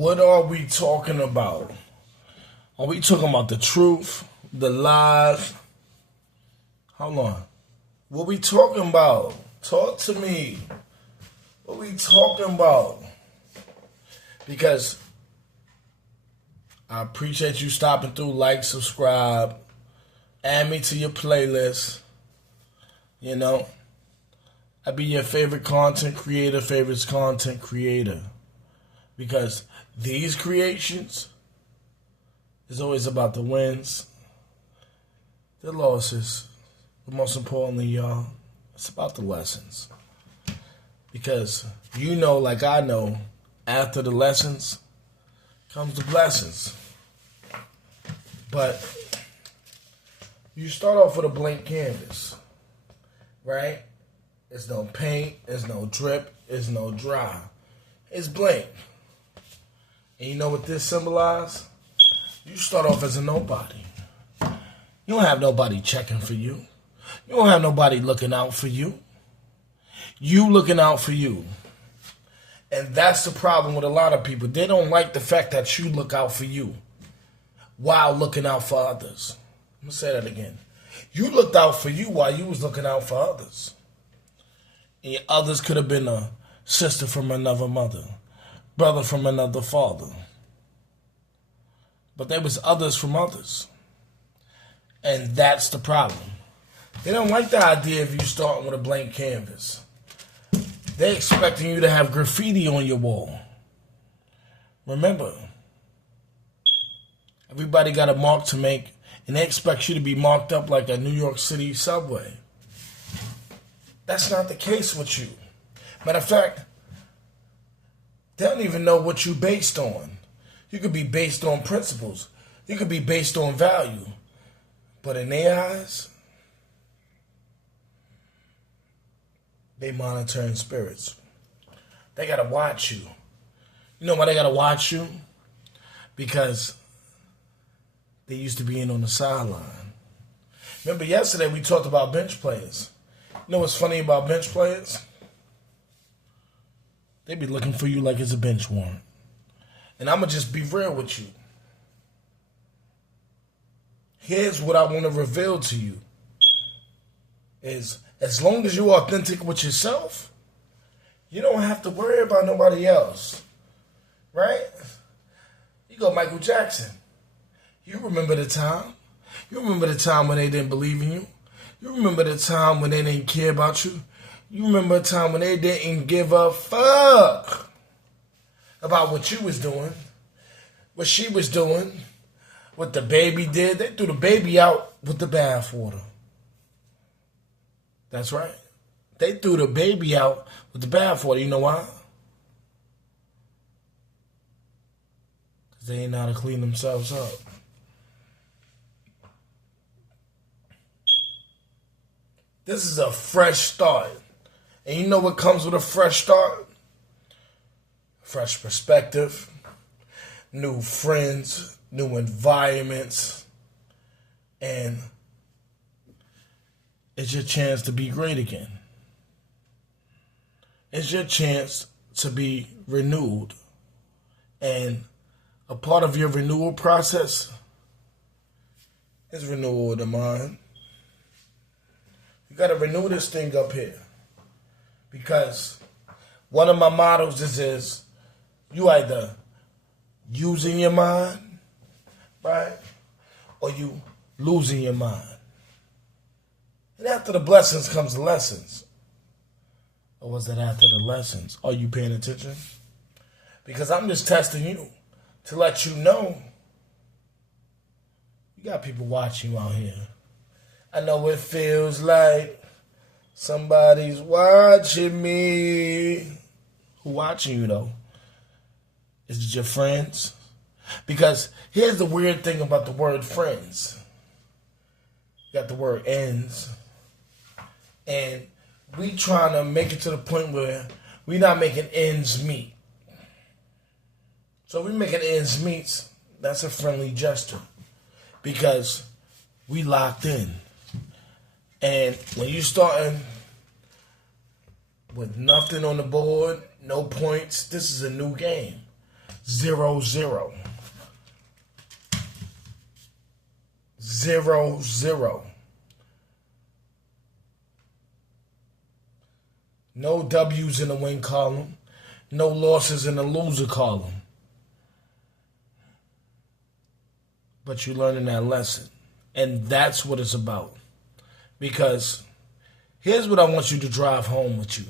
What are we talking about? Are we talking about the truth, the lies? Hold on. What we talking about? Talk to me. What we talking about? Because I appreciate you stopping through, like, subscribe, add me to your playlist. You know, I be your favorite content creator, because these creations is always about the wins, the losses, but most importantly, y'all, it's about the lessons. Because you know, like I know, after the lessons comes the blessings. But you start off with a blank canvas, right? There's no paint, there's no drip, there's no dry. It's blank. And you know what this symbolizes? You start off as a nobody. You don't have nobody checking for you. You don't have nobody looking out for you. You looking out for you. And that's the problem with a lot of people. They don't like the fact that you look out for you while looking out for others. I'm going to say that again. You looked out for you while you was looking out for others. And others could have been a sister from another mother, brother from another father. But there was others from others. And that's the problem. They don't like the idea of you starting with a blank canvas. They're expecting you to have graffiti on your wall. Remember, everybody got a mark to make, and they expect you to be marked up like a New York City subway. That's not the case with you. Matter of fact, they don't even know what you're based on. You could be based on principles. You could be based on value. But in their eyes, they monitoring spirits. They got to watch you. You know why they got to watch you? Because they used to be in on the sideline. Remember yesterday we talked about bench players. You know what's funny about bench players? They be looking for you like it's a bench warrant. And I'm going to just be real with you. Here's what I want to reveal to you. Is as long as you're authentic with yourself, you don't have to worry about nobody else. Right? You go Michael Jackson. You remember the time. You remember the time when they didn't believe in you. You remember the time when they didn't care about you. You remember a time when they didn't give a fuck about what you was doing, what she was doing, what the baby did. They threw the baby out with the bathwater. That's right. They threw the baby out with the bathwater. You know why? Because they ain't know how to clean themselves up. This is a fresh start. And you know what comes with a fresh start? Fresh perspective, new friends, new environments, and it's your chance to be great again. It's your chance to be renewed. And a part of your renewal process is renewal of the mind. You got to renew this thing up here. Because one of my mottos is you either using your mind, right? Or you losing your mind. And after the blessings comes the lessons. Or was it after the lessons? Are you paying attention? Because I'm just testing you to let you know you got people watching you out here. I know it feels like somebody's watching me. Who watching you though? Is it your friends? Because here's the weird thing about the word friends. You got the word ends. And we trying to make it to the point where we not making ends meet. So we making ends meet, that's a friendly gesture. Because we locked in. And when you starting with nothing on the board, no points, this is a new game. 0, 0. 0, 0. No W's in the win column. No losses in the loser column. But you're learning that lesson. And that's what it's about. Because here's what I want you to drive home with you.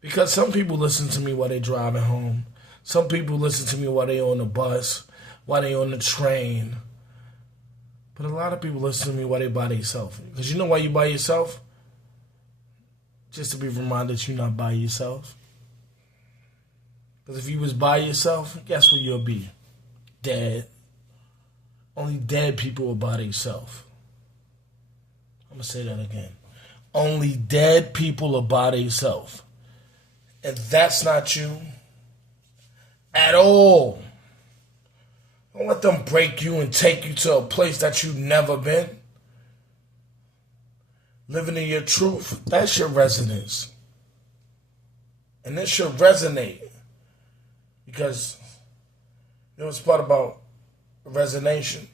Because some people listen to me while they're driving home. Some people listen to me while they're on the bus, while they're on the train. But a lot of people listen to me while they're by themselves. Because you know why you're by yourself? Just to be reminded you're not by yourself. Because if you was by yourself, guess where you'll be? Dead. Only dead people are by themselves. I'm going to say that again. Only dead people are by themselves. And that's not you at all. Don't let them break you and take you to a place that you've never been. Living in your truth, that's your resonance. And this should resonate. Because you know what's part about resonation?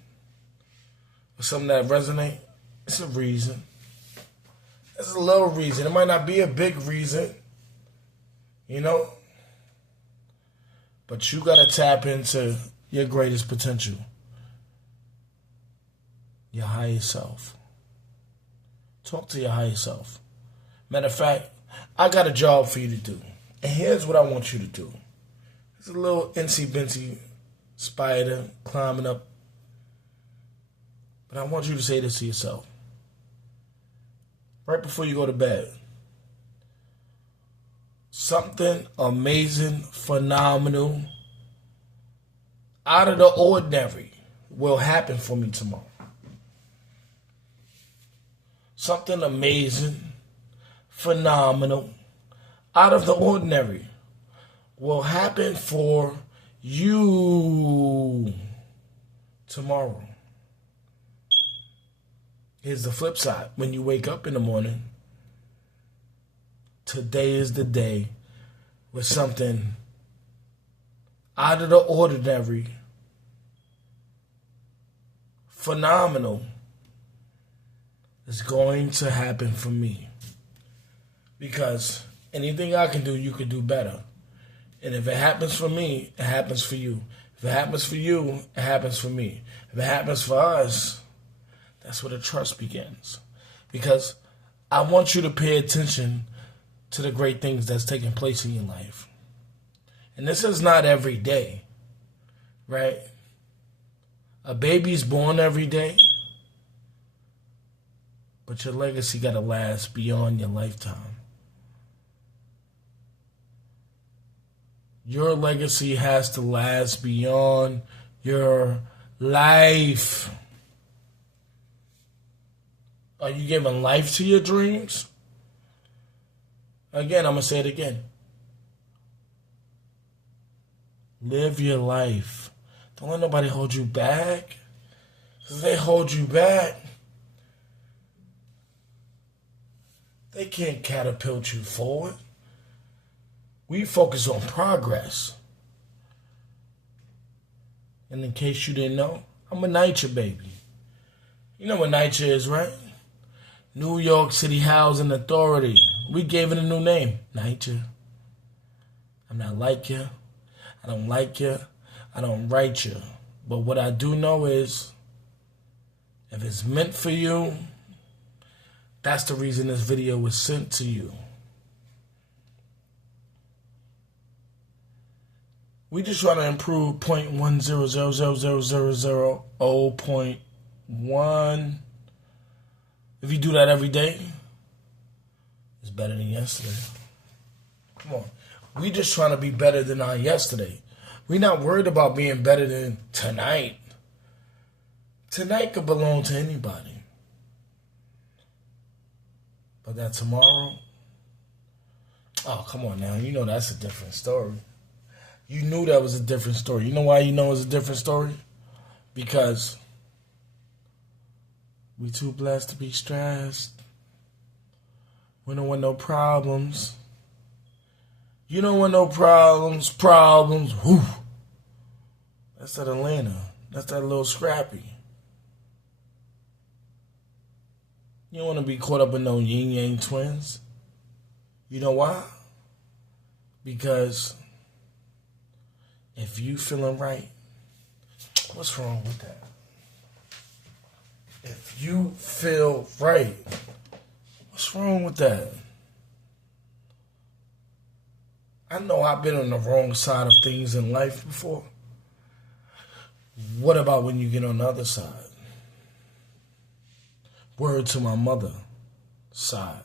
Or something that resonate? It's a reason. It's a little reason. It might not be a big reason. You know? But you got to tap into your greatest potential. Your higher self. Talk to your higher self. Matter of fact, I got a job for you to do. And here's what I want you to do. It's a little incy-bincy spider climbing up. But I want you to say this to yourself. Right before you go to bed. Something amazing, phenomenal, out of the ordinary will happen for me tomorrow. Something amazing, phenomenal, out of the ordinary will happen for you tomorrow. Here's the flip side. When you wake up in the morning, today is the day where something out of the ordinary, phenomenal, is going to happen for me. Because anything I can do, you can do better. And if it happens for me, it happens for you. If it happens for you, it happens for me. If it happens for us, that's where the trust begins. Because I want you to pay attention to the great things that's taking place in your life. And this is not every day, right? A baby's born every day, but your legacy got to last beyond your lifetime. Your legacy has to last beyond your life. Are you giving life to your dreams? Again, I'm going to say it again. Live your life. Don't let nobody hold you back. Because if they hold you back, they can't catapult you forward. We focus on progress. And in case you didn't know, I'm a NYCHA baby. You know what NYCHA is, right? New York City Housing Authority. We gave it a new name, NYCHA. I'm not like you. I don't like you. I don't write you. But what I do know is, if it's meant for you, that's the reason this video was sent to you. We just try to improve 0.1000000.1. If you do that every day, it's better than yesterday. Come on. We just trying to be better than our yesterday. We're not worried about being better than tonight. Tonight could belong to anybody. But that tomorrow, oh, come on now. You know that's a different story. You knew that was a different story. You know why you know it's a different story? Because we too blessed to be stressed. We don't want no problems. You don't want no problems. Whew. That's that Atlanta. That's that little Scrappy. You don't want to be caught up in no yin yang twins. You know why? Because if you feeling right, what's wrong with that? If you feel right, what's wrong with that? I know I've been on the wrong side of things in life before. What about when you get on the other side? Word to my mother side.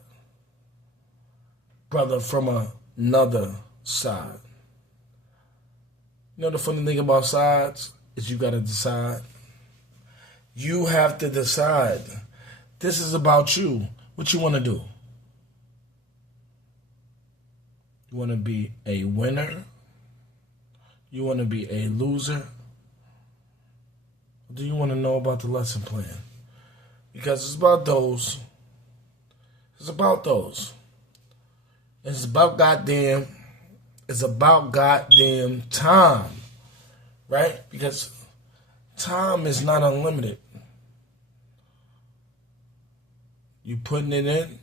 Brother from another side. You know the funny thing about sides is you got to decide. You have to decide. This is about you. What you want to do? You want to be a winner? You want to be a loser? Or do you want to know about the lesson plan? Because it's about those. It's about those. It's about goddamn time. Right? Because time is not unlimited. You putting it in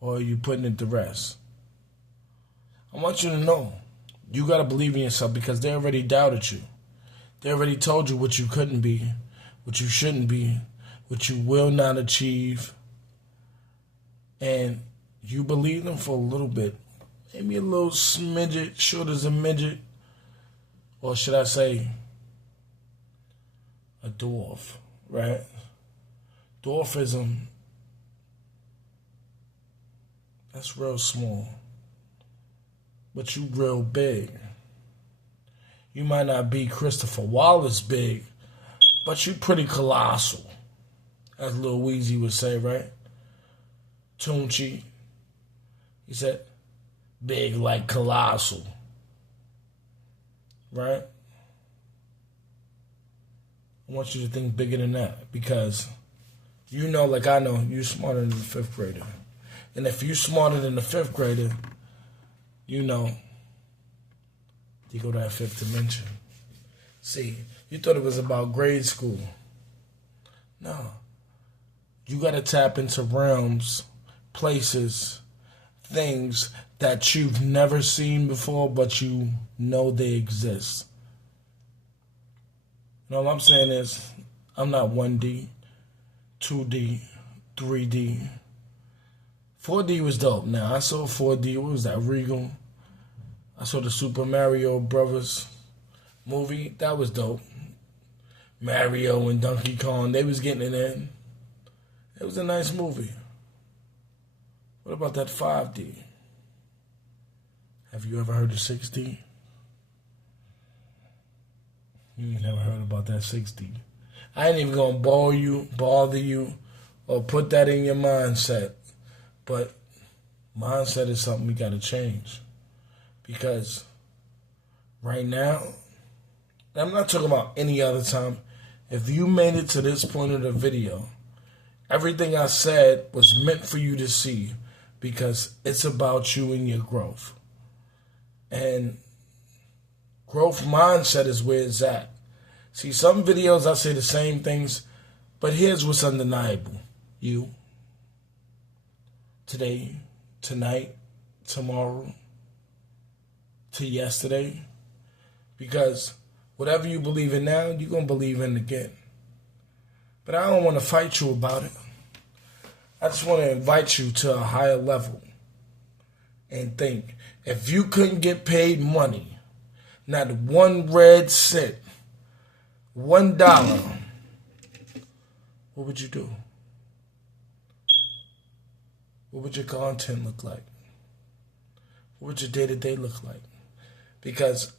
or you putting it to rest. I want you to know you got to believe in yourself because they already doubted you. They already told you what you couldn't be, what you shouldn't be, what you will not achieve. And you believe them for a little bit. Maybe a little smidget, short as a midget. Or should I say, a dwarf, right? Dwarfism, that's real small. But you real big. You might not be Christopher Wallace big, but you pretty colossal. As Lil Weezy would say, right? Tunchi. He said, big like colossal. Right? I want you to think bigger than that because you know, like I know, you're smarter than the fifth grader. And if you're smarter than the fifth grader, you know, you go to that fifth dimension. See, you thought it was about grade school. No. You got to tap into realms, places, things that you've never seen before, but you know they exist. And all I'm saying is, I'm not 1D, 2D, 3D. 4D was dope. Now, I saw 4D. What was that? Regal. I saw the Super Mario Brothers movie. That was dope. Mario and Donkey Kong, they was getting it in. It was a nice movie. What about that 5D? Have you ever heard of 6D? You ain't never heard about that 6D. I ain't even gonna bother you, or put that in your mindset. But mindset is something we gotta change. Because right now, I'm not talking about any other time. If you made it to this point of the video, everything I said was meant for you to see because it's about you and your growth. And growth mindset is where it's at. See, some videos I say the same things, but here's what's undeniable. You, today, tonight, tomorrow, to yesterday. Because whatever you believe in now, you're going to believe in again. But I don't want to fight you about it. I just want to invite you to a higher level and think, if you couldn't get paid money, not one red cent, $1, what would you do? What would your content look like? What would your day-to-day look like? Because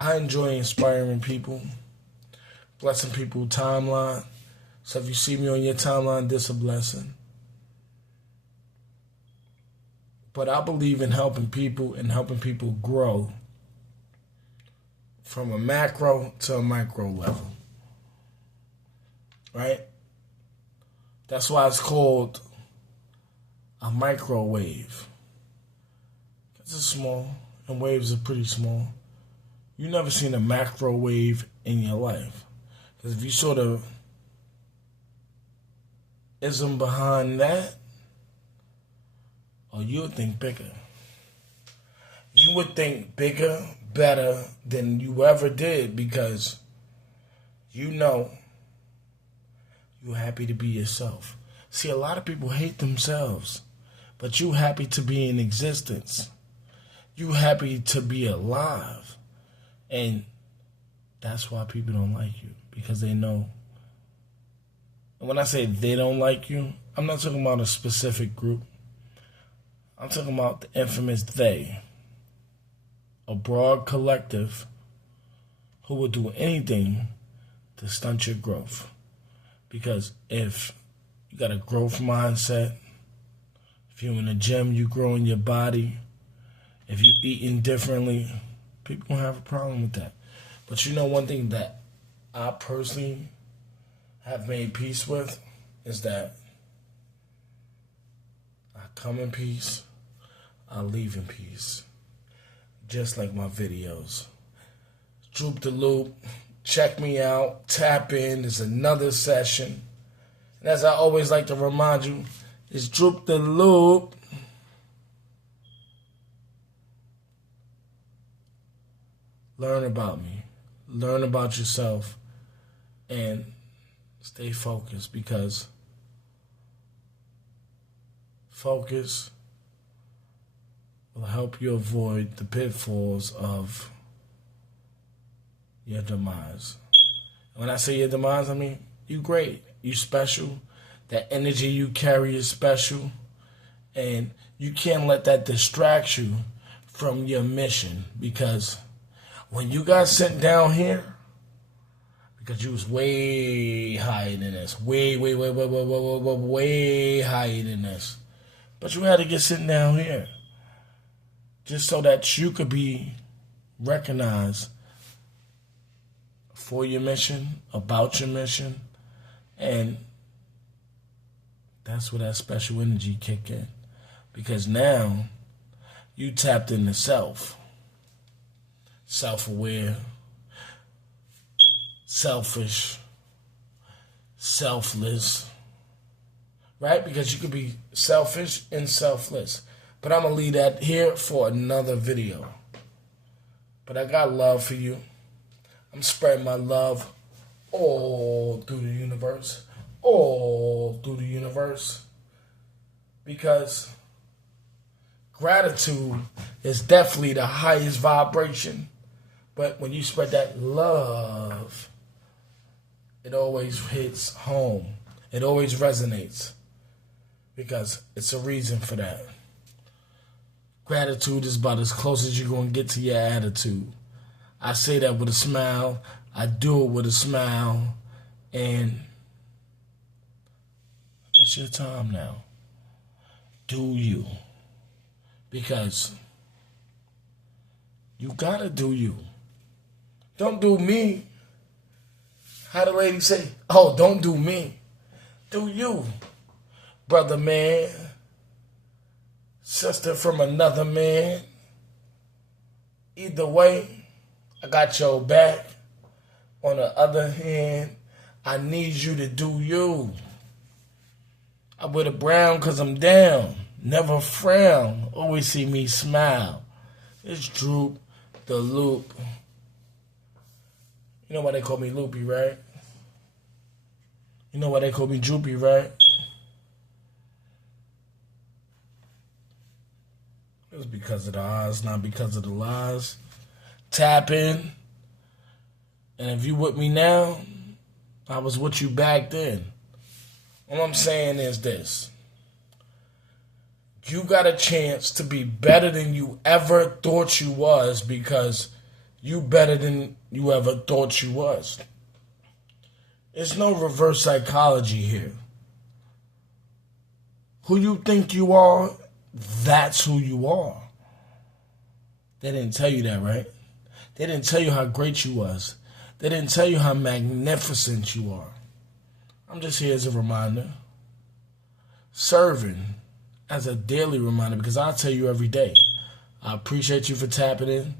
I enjoy inspiring people, blessing people timeline. So if you see me on your timeline, this a blessing. But I believe in helping people and helping people grow from a macro to a micro level. Right? That's why it's called a microwave. This is small, and waves are pretty small. You never seen a macro wave in your life. Because if you saw the ism behind that, you would think bigger. You would think bigger, better than you ever did, because you know you're happy to be yourself. See, a lot of people hate themselves, but you happy to be in existence. You happy to be alive. And that's why people don't like you, because they know. And when I say they don't like you, I'm not talking about a specific group. I'm talking about the infamous they. A broad collective who will do anything to stunt your growth. Because if you got a growth mindset, if you're in the gym, you growing your body, if you eating differently, people don't have a problem with that. But you know, one thing that I personally have made peace with is that I come in peace, I leave in peace. Just like my videos. Droop the Loop. Check me out. Tap in. There's another session. And as I always like to remind you, it's Droop the Loop. Learn about me. Learn about yourself. And stay focused, because focus will help you avoid the pitfalls of your demise. When I say your demise, I mean you great, you special. That energy you carry is special, and you can't let that distract you from your mission, because when you got sent down here, because you was way higher than this, way higher than this, but you had to get sent down here just so that you could be recognized for your mission, about your mission, and that's where that special energy kick in. Because now you tapped into self, self-aware, selfish, selfless, right? Because you could be selfish and selfless. But I'm going to leave that here for another video. But I got love for you. I'm spreading my love all through the universe. All through the universe. Because gratitude is definitely the highest vibration. But when you spread that love, it always hits home. It always resonates. Because it's a reason for that. Gratitude is about as close as you're going to get to your attitude. I say that with a smile. I do it with a smile. And it's your time now. Do you. Because you got to do you. Don't do me. How the lady say? Oh, don't do me. Do you. Brother man. Sister from another man. Either way, I got your back. On the other hand, I need you to do you. I wear the brown because I'm down. Never frown. Always see me smile. It's Droop the Loop. You know why they call me Loopy, right? You know why they call me Droopy, right? It was because of the eyes, not because of the lies. Tap in. And if you with me now, I was with you back then. All I'm saying is this. You got a chance to be better than you ever thought you was, because you better than you ever thought you was. There's no reverse psychology here. Who you think you are, that's who you are. They didn't tell you that, right? They didn't tell you how great you was. They didn't tell you how magnificent you are. I'm just here as a reminder. Serving as a daily reminder, because I tell you every day. I appreciate you for tapping in.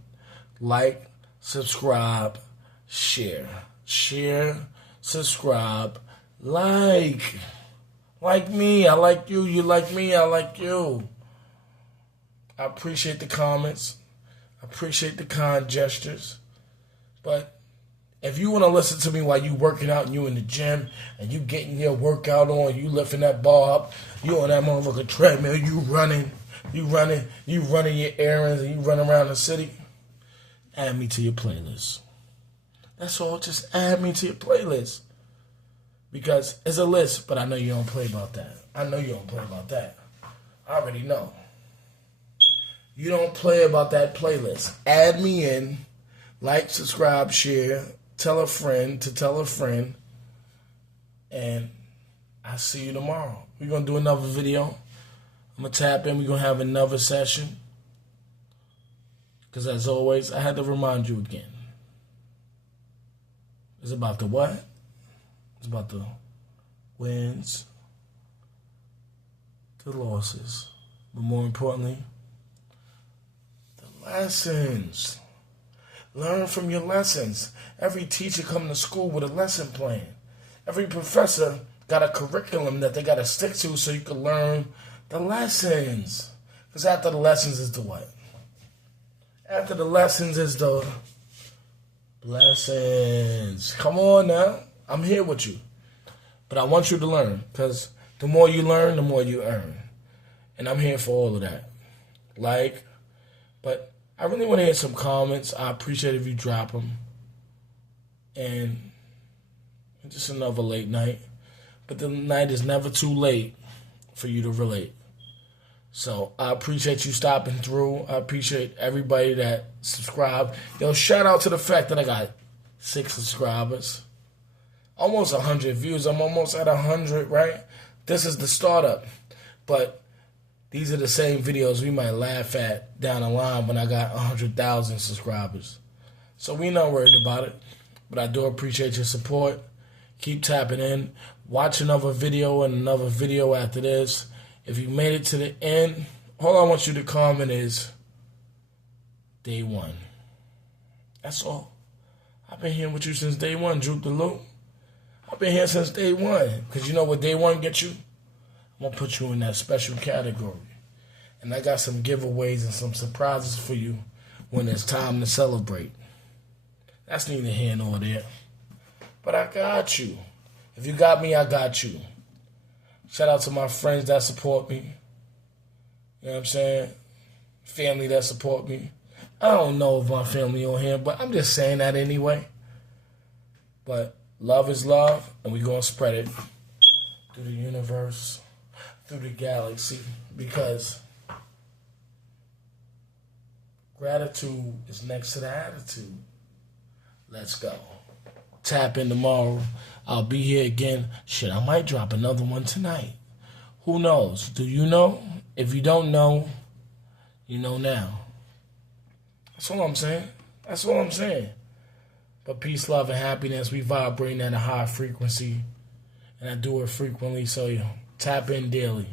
Like, subscribe, share. Share, subscribe, like. Like me, I like you. You like me, I like you. I appreciate the comments. I appreciate the kind gestures. But if you want to listen to me while you working out and you in the gym and you getting your workout on, you lifting that bar up, you on that motherfucking treadmill, you running your errands, and you run around the city, add me to your playlist. That's all. Just add me to your playlist. Because it's a list, but I know you don't play about that. I know you don't play about that. I already know. You don't play about that playlist. Add me in. Like, subscribe, share. Tell a friend to tell a friend. And I'll see you tomorrow. We're going to do another video. I'm going to tap in. We're going to have another session. Because as always, I had to remind you again. It's about the what? It's about the wins, the losses. But more importantly, the lessons. Learn from your lessons. Every teacher come to school with a lesson plan. Every professor got a curriculum that they got to stick to so you can learn the lessons. Because after the lessons is the what? After the lessons is the blessings. Come on now. I'm here with you. But I want you to learn. Because the more you learn, the more you earn. And I'm here for all of that. But I really want to hear some comments. I appreciate if you drop them. And just another late night. But the night is never too late for you to relate. So I appreciate you stopping through. I appreciate everybody that subscribed. Yo, shout out to the fact that I got 6 subscribers. Almost 100 views. I'm almost at 100, right? This is the startup. But these are the same videos we might laugh at down the line when I got 100,000 subscribers. So we not worried about it. But I do appreciate your support. Keep tapping in. Watch another video and another video after this. If you made it to the end, all I want you to comment is day one. That's all. I've been here with you since day one, Droop the Loop. I've been here since day one. Because you know what day one gets you? I'm going to put you in that special category. And I got some giveaways and some surprises for you when it's time to celebrate. That's neither here nor there. But I got you. If you got me, I got you. Shout out to my friends that support me. You know what I'm saying? Family that support me. I don't know if my family on here, but I'm just saying that anyway. But love is love, and we're going to spread it through the universe, through the galaxy, because gratitude is next to the attitude. Let's go. Tap in tomorrow. I'll be here again. Shit, I might drop another one tonight. Who knows? Do you know? If you don't know, you know now. That's all I'm saying. That's all I'm saying. But peace, love, and happiness. We vibrating at a high frequency. And I do it frequently, so tap in daily.